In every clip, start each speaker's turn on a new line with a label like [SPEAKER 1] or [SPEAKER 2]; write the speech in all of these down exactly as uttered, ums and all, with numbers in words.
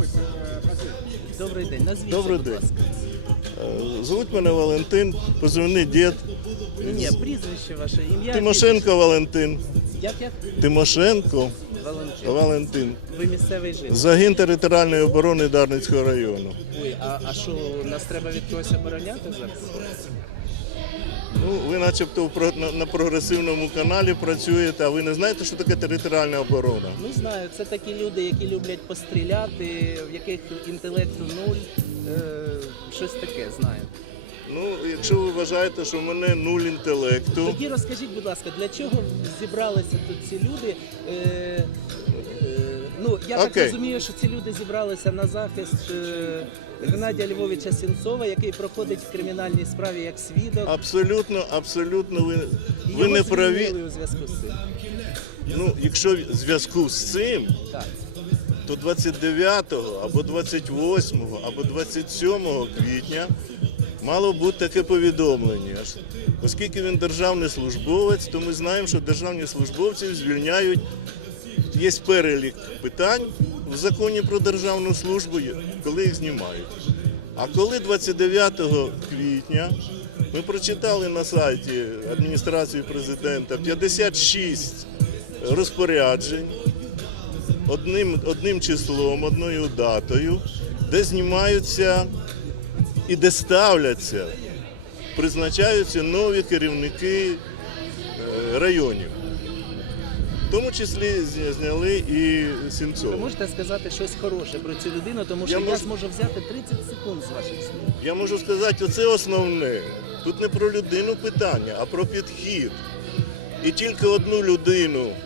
[SPEAKER 1] Добрий день, назвіться,
[SPEAKER 2] Добрий
[SPEAKER 1] будь
[SPEAKER 2] день.
[SPEAKER 1] ласка.
[SPEAKER 2] Е, Звуть мене Валентин, позивний дід.
[SPEAKER 1] Ні, ні, прізвище ваше, ім'я.
[SPEAKER 2] Тимошенко Валентин.
[SPEAKER 1] прізвище. Як, як?
[SPEAKER 2] Тимошенко
[SPEAKER 1] Валентин.
[SPEAKER 2] Валентин.
[SPEAKER 1] Ви місцевий житель.
[SPEAKER 2] Загін територіальної оборони Дарницького району.
[SPEAKER 1] Ой, а, а що, нас треба від когось обороняти зараз?
[SPEAKER 2] Ну, ви начебто в про- на, на прогресивному каналі працюєте, а ви не знаєте, що таке територіальна оборона?
[SPEAKER 1] Ну, знаю, це такі люди, які люблять постріляти, в яких інтелекту нуль, е, щось таке, знаю.
[SPEAKER 2] Ну, якщо ви вважаєте, що в мене нуль інтелекту,
[SPEAKER 1] Тоді розкажіть, будь ласка, для чого зібралися тут ці люди? Е, е, ну, я так
[SPEAKER 2] Окей.
[SPEAKER 1] розумію, що ці люди зібралися на захист е, Геннадія Львовича Сенцова, який проходить в кримінальній справі як свідок.
[SPEAKER 2] абсолютно, абсолютно ви,
[SPEAKER 1] І
[SPEAKER 2] ви
[SPEAKER 1] його
[SPEAKER 2] не праві.
[SPEAKER 1] звільнили у зв'язку з цим.
[SPEAKER 2] Ну, якщо в зв'язку з цим,
[SPEAKER 1] Так.
[SPEAKER 2] то двадцять дев'ятого або двадцять восьмого або двадцять сьомого квітня мало бути таке повідомлення. Оскільки він державний службовець, то ми знаємо, що державні службовців звільняють. Є перелік питань в законі про державну службу, коли їх знімають. А коли двадцять дев'ятого квітня ми прочитали на сайті адміністрації президента п'ятдесят шість розпоряджень одним, одним числом, одною датою, де знімаються і де ставляться, призначаються нові керівники е, районів. В тому числі зняли і
[SPEAKER 1] Ви
[SPEAKER 2] Сенцова.
[SPEAKER 1] можете сказати щось хороше про цю людину, тому що
[SPEAKER 2] Я
[SPEAKER 1] я,
[SPEAKER 2] можу-
[SPEAKER 1] зможу взяти тридцять секунд з ваших слів.
[SPEAKER 2] Я можу сказати, оце основне. Тут не про людину питання, а про підхід. І тільки одну людину, е,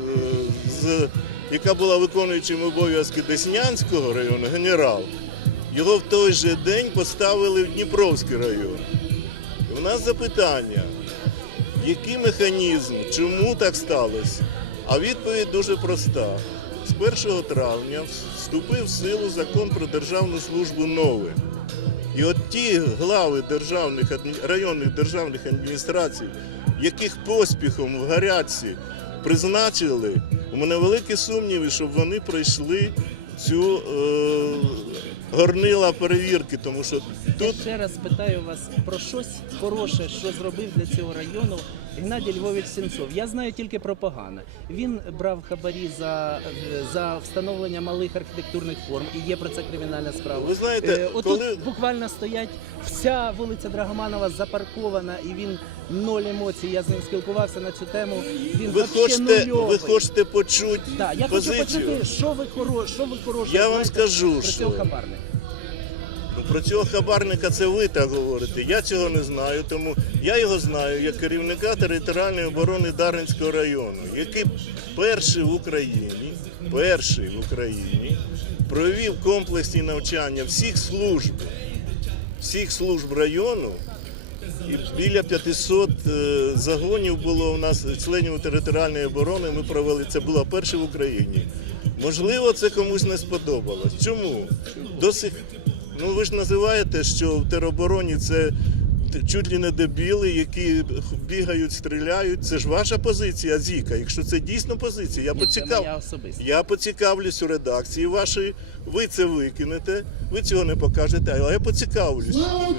[SPEAKER 2] з, яка була виконуючим обов'язки Деснянського району, генерал, його в той же день поставили в Дніпровський район. І в нас запитання, який механізм, чому так сталося? А відповідь дуже проста. З першого травня вступив в силу закон про державну службу новий. І от ті глави державних, адмі- районних державних адміністрацій, яких поспіхом в гарячці призначили, у мене великі сумніви, щоб вони пройшли цю е, горнила перевірки, тому що
[SPEAKER 1] Я
[SPEAKER 2] тут
[SPEAKER 1] ще раз питаю вас про щось хороше, що зробив для цього району Геннадій Львович Сенцов. Я знаю тільки про погане. Він брав хабарі за, за встановлення малих архітектурних форм, і є про це кримінальна справа.
[SPEAKER 2] Ви знаєте,
[SPEAKER 1] Е, отут
[SPEAKER 2] коли-
[SPEAKER 1] буквально стоять, вся вулиця Драгоманова запаркована, і він ноль емоцій. Я з ним спілкувався на цю тему. Він
[SPEAKER 2] ви
[SPEAKER 1] вообще
[SPEAKER 2] хочете,
[SPEAKER 1] нульовий.
[SPEAKER 2] ви хочете почути
[SPEAKER 1] Да, я
[SPEAKER 2] позицію.
[SPEAKER 1] хочу почути, що ви хоро, що ви хороше
[SPEAKER 2] Я вам
[SPEAKER 1] знаєте
[SPEAKER 2] скажу,
[SPEAKER 1] про
[SPEAKER 2] що-
[SPEAKER 1] цього хабарника.
[SPEAKER 2] Ну, про цього хабарника це ви так говорите. Я цього не знаю, тому я його знаю як керівника територіальної оборони Дарницького району, який перший в Україні, перший в Україні провів комплексні навчання всіх служб, всіх служб району. І біля п'ятисот е, загонів було у нас членів територіальної оборони. Ми провели це було перше в Україні. Можливо, це комусь не сподобалось. Чому? До сих ну ви ж називаєте, що в теробороні це чуть ли не дебіли, які бігають, стріляють. Це ж ваша позиція, Зіка. Якщо це дійсно позиція, я
[SPEAKER 1] Ні, це
[SPEAKER 2] поцікав...
[SPEAKER 1] моя особиста.
[SPEAKER 2] я поцікавлюсь у редакції вашої. Ви це викинете, ви цього не покажете, але я поцікавлюсь.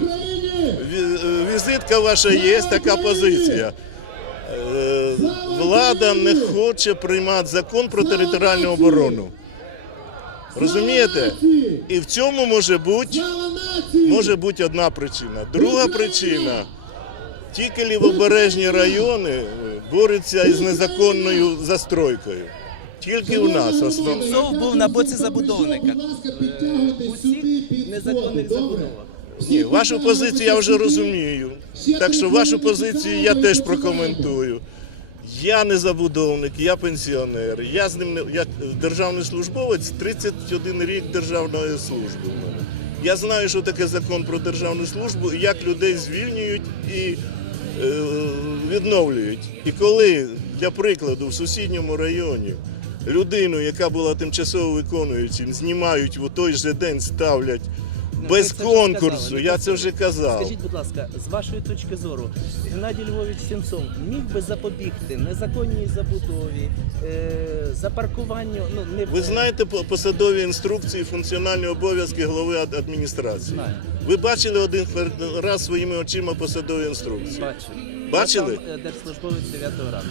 [SPEAKER 2] Ві- Візитка ваша є, така позиція. Е, Влада не хоче приймати закон про територіальну оборону. Розумієте? І в цьому може бути, може бути одна причина. Друга причина. Тільки лівобережні райони борються із незаконною застройкою. Тільки у нас основно.
[SPEAKER 1] Сенцов був на боці забудовника е, у всіх незаконних забудовах.
[SPEAKER 2] Ні, вашу позицію я вже розумію. Так що вашу позицію я теж прокоментую. Я не забудовник, я пенсіонер. Я з ним не як державний службовець, тридцять один рік державної служби в мене. Я знаю, що таке закон про державну службу, і як людей звільнюють і е, відновлюють. І коли, для прикладу, в сусідньому районі людину, яка була тимчасово виконуючим, знімають в той же день, ставлять
[SPEAKER 1] ви
[SPEAKER 2] Без
[SPEAKER 1] це вже
[SPEAKER 2] конкурсу,
[SPEAKER 1] сказали,
[SPEAKER 2] я
[SPEAKER 1] без
[SPEAKER 2] це вже казав.
[SPEAKER 1] Скажіть, будь ласка, з вашої точки зору, Геннадій Львович Сенцов міг би запобігти незаконній забудові, е, запаркуванню, ну не
[SPEAKER 2] Ви знаєте по- посадові інструкції, функціональні обов'язки голови ад- адміністрації?
[SPEAKER 1] Знаю.
[SPEAKER 2] Ви бачили один раз своїми очима посадові інструкції?
[SPEAKER 1] Бачу.
[SPEAKER 2] Бачили?
[SPEAKER 1] Я сам е, держслужбовець дев'ятого ранку.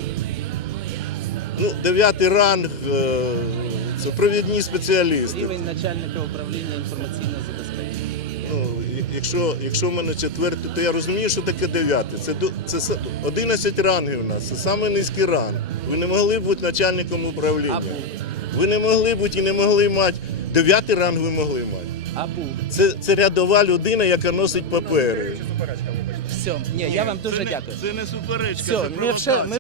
[SPEAKER 2] Ну, дев'ятий ранг, е, це провідні спеціалісти.
[SPEAKER 1] Рівень начальника управління інформаційного забезпечення.
[SPEAKER 2] Ну, і- якщо, якщо в мене четвертий, то я розумію, що таке дев'ятий. Це, ду- це с- одинадцять рангів у нас, це самий низький ранг. Ви не могли бути начальником управління.
[SPEAKER 1] А був.
[SPEAKER 2] Ви не могли бути і не могли мати. Дев'ятий ранг ви могли мати.
[SPEAKER 1] А був.
[SPEAKER 2] Це, це рядова людина, яка носить папери.
[SPEAKER 1] Все. Ні, я вам дуже дякую.
[SPEAKER 2] Це не суперечка,
[SPEAKER 1] Все, ми вже, ми